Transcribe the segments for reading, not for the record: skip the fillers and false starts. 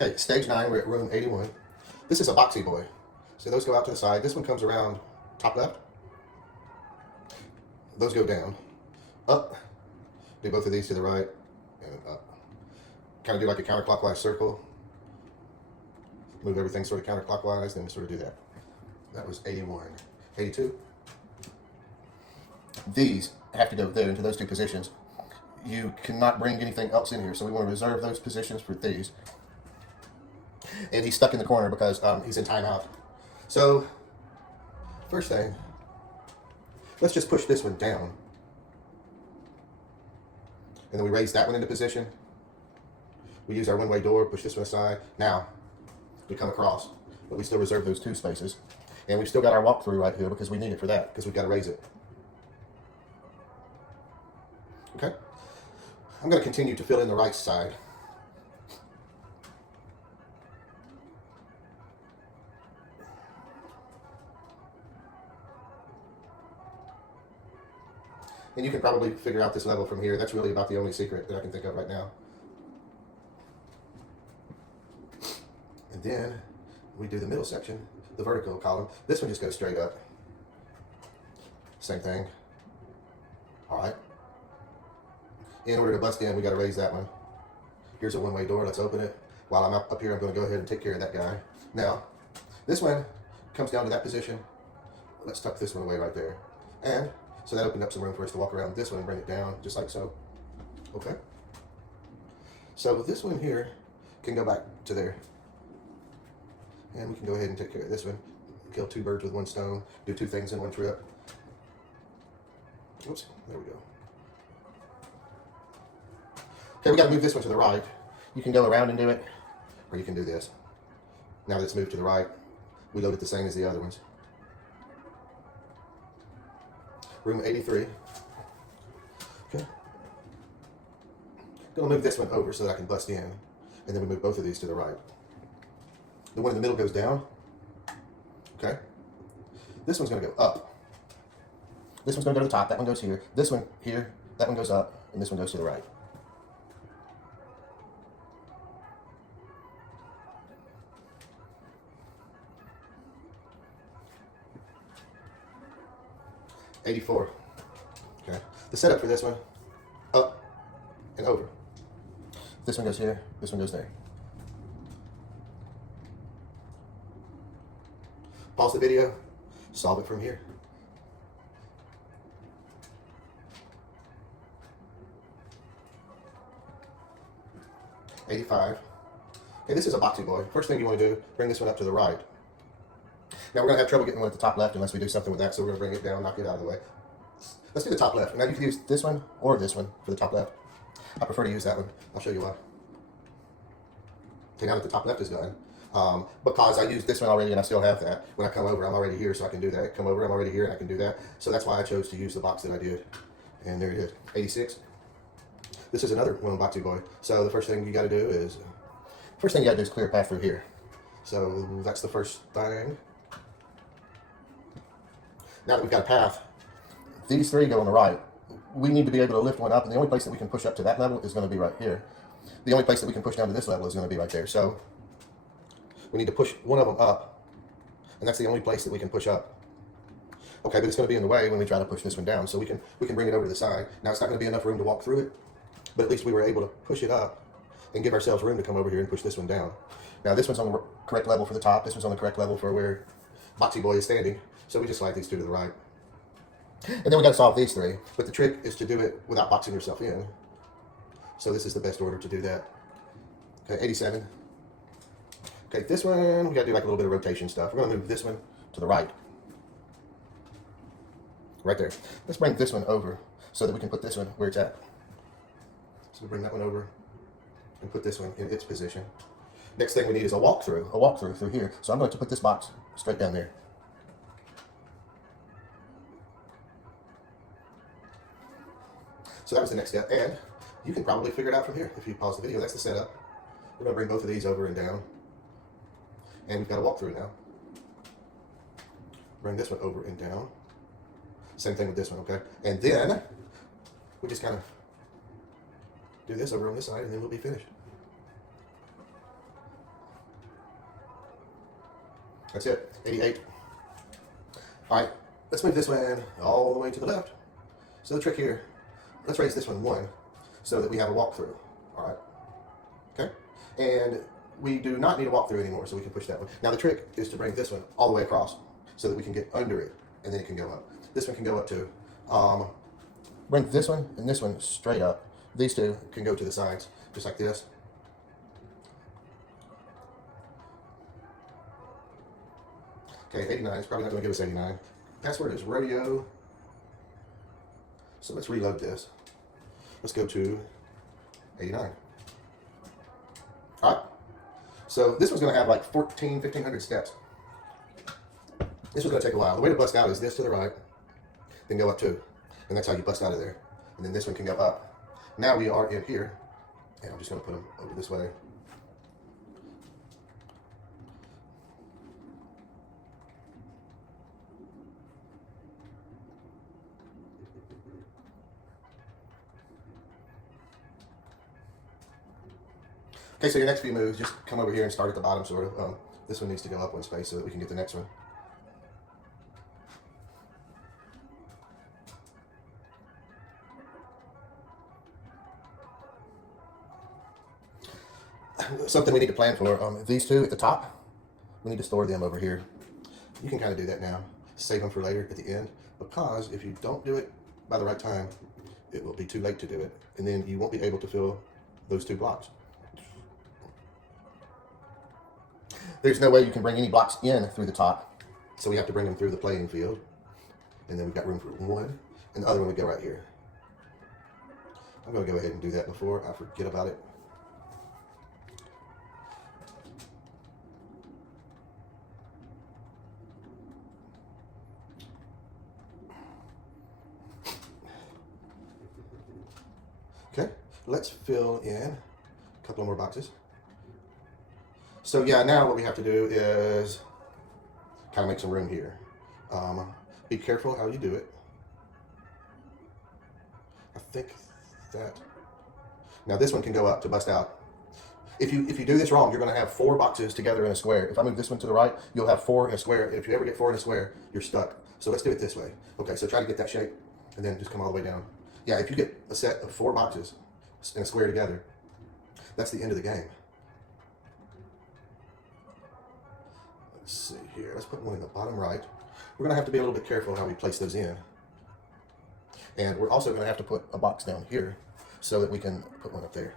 Okay, stage 9, we're at room 81. This is a boxy boy. So those go out to the side. This one comes around top left. Those go down. Up. Do both of these to the right and up. Kind of do like a counterclockwise circle. Move everything sort of counterclockwise, then we sort of do that. That was 81. 82. These have to go there into those two positions. You cannot bring anything else in here, so we want to reserve those positions for these. And he's stuck in the corner because he's in timeout. So, first thing, let's just push this one down. And then we raise that one into position. We use our one-way door, push this one aside. Now, we come across, but we still reserve those two spaces. And we've still got our walkthrough right here because we need it for that, because we've got to raise it. Okay? I'm going to continue to fill in the right side. And you can probably figure out this level from here. That's really about the only secret that I can think of right now. And then we do the middle section, the vertical column. This one just goes straight up. Same thing. All right. In order to bust in, we got to raise that one. Here's a one-way door. Let's open it. While I'm up here, I'm going to go ahead and take care of that guy. Now, this one comes down to that position. Let's tuck this one away right there. And so that opened up some room for us to walk around this one and bring it down, just like so. Okay? So this one here can go back to there. And we can go ahead and take care of this one. Kill two birds with one stone. Do two things in one trip. Oops, there we go. Okay, we got to move this one to the right. You can go around and do it, or you can do this. Now that it's moved to the right, we load it the same as the other ones. Room 83. Okay. Gonna move this one over so that I can bust in, and then we move both of these to the right. The one in the middle goes down. Okay. This one's gonna go up. This one's gonna go to the top. That one goes here. This one here. That one goes up, and this one goes to the right. '84. Okay. The setup for this one, up and over. This one goes here, this one goes there. Pause the video, solve it from here. '85. Okay, this is a boxy boy. First thing you want to do, bring this one up to the right. Now we're going to have trouble getting one at the top left unless we do something with that, so we're going to bring it down, knock it out of the way. Let's do the top left. Now you can use this one or this one for the top left. I prefer to use that one. I'll show you why. Okay, now that the top left is done, because I used this one already and I still have that. When I come over, I'm already here, so I can do that. Come over, I'm already here, and I can do that. So that's why I chose to use the box that I did. And there it is, 86. This is another one boxy boy. So the first thing you got to do is, clear a path through here. So that's the first thing. Now that we've got a path, these three go on the right. We need to be able to lift one up, and the only place that we can push up to that level is going to be right here. The only place that we can push down to this level is going to be right there. So we need to push one of them up, and that's the only place that we can push up. Okay, but it's going to be in the way when we try to push this one down. So we can bring it over to the side. Now it's not going to be enough room to walk through it, but at least we were able to push it up and give ourselves room to come over here and push this one down. Now this one's on the correct level for the top. This one's on the correct level for where boxy boy is standing. So we just slide these two to the right. And then we got to solve these three. But the trick is to do it without boxing yourself in. So this is the best order to do that. Okay, 87. Okay, this one, we got to do like a little bit of rotation stuff. We're going to move this one to the right. Right there. Let's bring this one over so that we can put this one where it's at. So we bring that one over and put this one in its position. Next thing we need is a walkthrough through here. So I'm going to put this box straight down there. So that was the next step, and you can probably figure it out from here if you pause the video. That's the setup. We're going to bring both of these over and down, and we've got a walkthrough now. Bring this one over and down. Same thing with this one, okay? And then we just kind of do this over on this side, and then we'll be finished. That's it, 88. All right, let's move this one all the way to the left. So the trick here, let's raise this one 1 so that we have a walkthrough. All right, okay? And we do not need a walkthrough anymore, so we can push that one. Now the trick is to bring this one all the way across so that we can get under it, and then it can go up. This one can go up too. Bring this one and this one straight up. These two can go to the sides, just like this. Okay, 89 is probably not going to give us 89. Password is rodeo. So let's reload this. Let's go to 89. All right. So this one's going to have like 1,500 steps. This was going to take a while. The way to bust out is this to the right, then go up 2. And that's how you bust out of there. And then this one can go up. Now we are in here. And I'm just going to put them over this way. Okay, so your next few moves, just come over here and start at the bottom, sort of. This one needs to go up 1 space so that we can get the next one. Something we need to plan for, these two at the top, we need to store them over here. You can kind of do that now. Save them for later at the end, because if you don't do it by the right time, it will be too late to do it. And then you won't be able to fill those 2 blocks. There's no way you can bring any blocks in through the top, so we have to bring them through the playing field. And then we've got room for 1, and the other one would go right here. I'm going to go ahead and do that before I forget about it. Okay, let's fill in a couple more boxes. So yeah, now what we have to do is kind of make some room here. Be careful how you do it. I think that, now this one can go up to bust out. If you do this wrong, you're going to have 4 boxes together in a square. If I move this one to the right, you'll have 4 in a square. If you ever get 4 in a square, you're stuck. So let's do it this way. Okay, so try to get that shape and then just come all the way down. Yeah, if you get a set of 4 boxes in a square together, that's the end of the game. Let's see here. Let's put one in the bottom right. We're going to have to be a little bit careful how we place those in. And we're also going to have to put a box down here so that we can put one up there.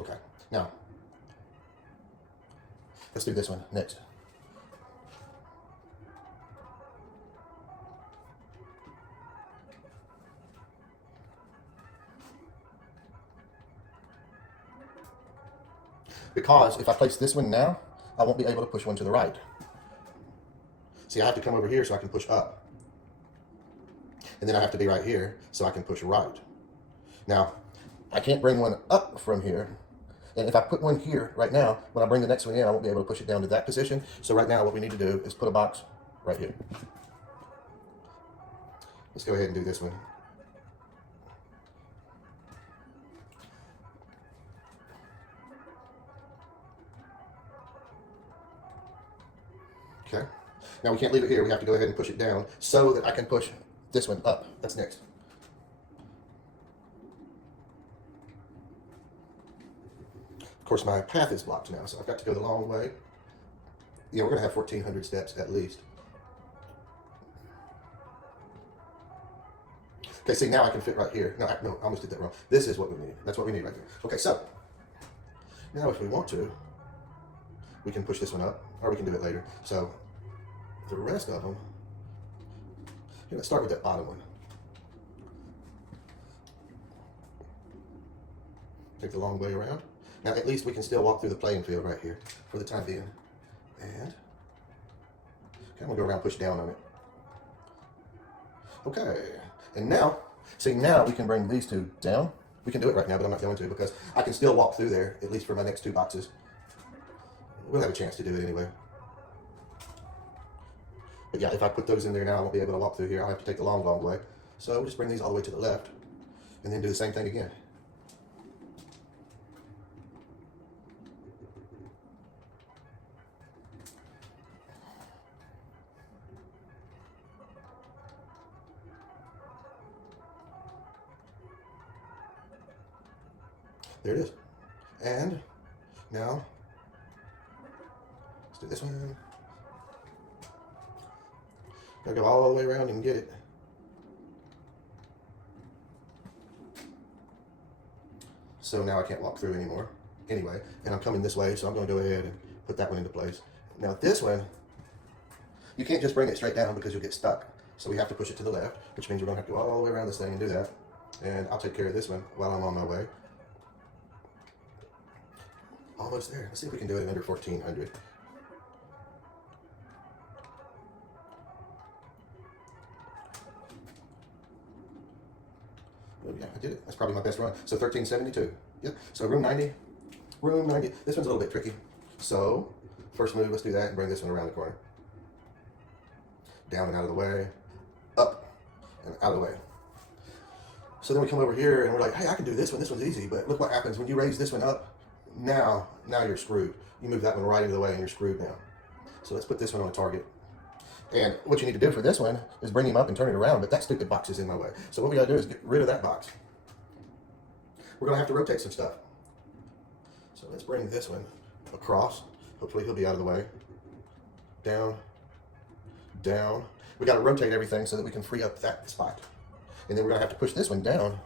Okay, now, let's do this one next. Because if I place this one now, I won't be able to push one to the right. See, I have to come over here so I can push up. And then I have to be right here so I can push right. Now, I can't bring one up from here. And if I put one here right now, when I bring the next one in, I won't be able to push it down to that position. So right now what we need to do is put a box right here. Let's go ahead and do this one. Okay. Now we can't leave it here. We have to go ahead and push it down so that I can push this one up. That's next. Of course, my path is blocked now, so I've got to go the long way. Yeah, we're going to have 1,400 steps at least. Okay, see, now I can fit right here. No, I almost did that wrong. This is what we need. That's what we need right there. Okay, so now if we want to, we can push this one up, or we can do it later. So the rest of them, let's start with that bottom one. Take the long way around. Now at least we can still walk through the playing field right here for the time being. And I'm gonna go around, push down on it. Okay, and now, see, now we can bring these two down. We can do it right now, but I'm not going to because I can still walk through there, at least for my next 2 boxes. We'll have a chance to do it anyway. But yeah, if I put those in there now, I won't be able to walk through here. I'll have to take the long, long way. So we'll just bring these all the way to the left and then do the same thing again. There it is. And now, let's do this one. Gotta go all the way around and get it. So now I can't walk through anymore. Anyway, and I'm coming this way, so I'm gonna go ahead and put that one into place. Now this one, you can't just bring it straight down because you'll get stuck. So we have to push it to the left, which means we're gonna have to go all the way around this thing and do that. And I'll take care of this one while I'm on my way. Almost there. Let's see if we can do it in under 1400. Oh yeah, I did it. That's probably my best run. So 1372. Yep. So room 90. Room 90. This one's a little bit tricky. So first move, let's do that and bring this one around the corner. Down and out of the way. Up and out of the way. So then we come over here and we're like, hey, I can do this one. This one's easy. But look what happens when you raise this one up. Now you're screwed. You move that one right into the way and you're screwed now. So let's put this one on a target. And what you need to do for this one is bring him up and turn it around, but that stupid box is in my way. So what we gotta do is get rid of that box. We're gonna have to rotate some stuff. So let's bring this one across. Hopefully he'll be out of the way. Down, down. We gotta rotate everything so that we can free up that spot. And then we're gonna have to push this one down.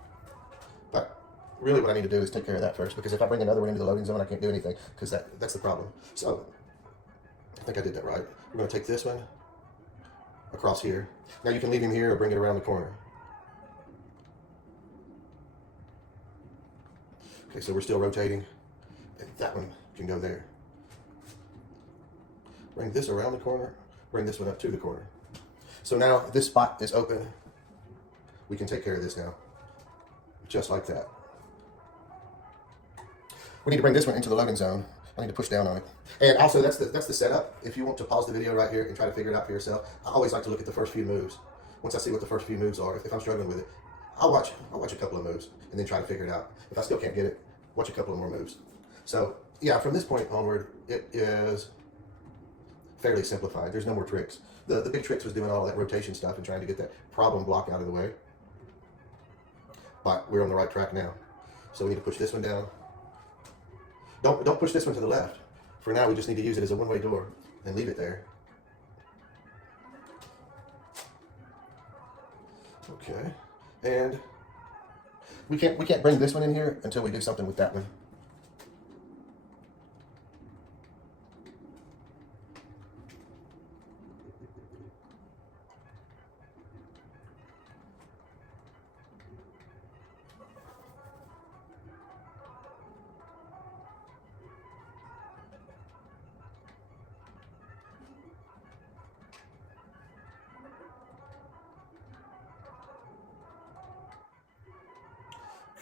But really what I need to do is take care of that first, because if I bring another one into the loading zone, I can't do anything, because that's the problem. So I think I did that right. We're gonna take this one across here. Now you can leave him here or bring it around the corner. Okay, so we're still rotating, and that one can go there. Bring this around the corner, bring this one up to the corner. So now this spot is open. We can take care of this now, just like that. We need to bring this one into the loading zone. I need to push down on it. And also, that's the setup. If you want to pause the video right here and try to figure it out for yourself, I always like to look at the first few moves. Once I see what the first few moves are, if I'm struggling with it, I'll watch a couple of moves and then try to figure it out. If I still can't get it, watch a couple of more moves. So yeah, from this point onward, it is fairly simplified. There's no more tricks. The big tricks was doing all that rotation stuff and trying to get that problem block out of the way. But we're on the right track now. So we need to push this one down. Don't push this one to the left. For now, we just need to use it as a one-way door and leave it there. Okay, and we can't bring this one in here until we do something with that one.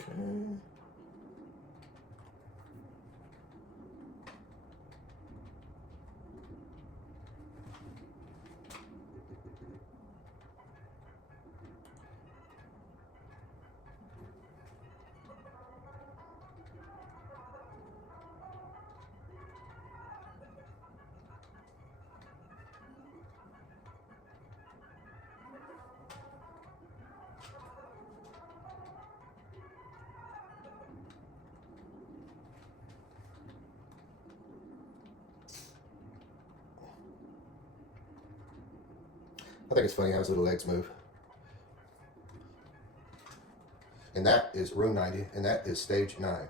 Okay. I think it's funny how his little legs move. And that is room 90, and that is stage 9.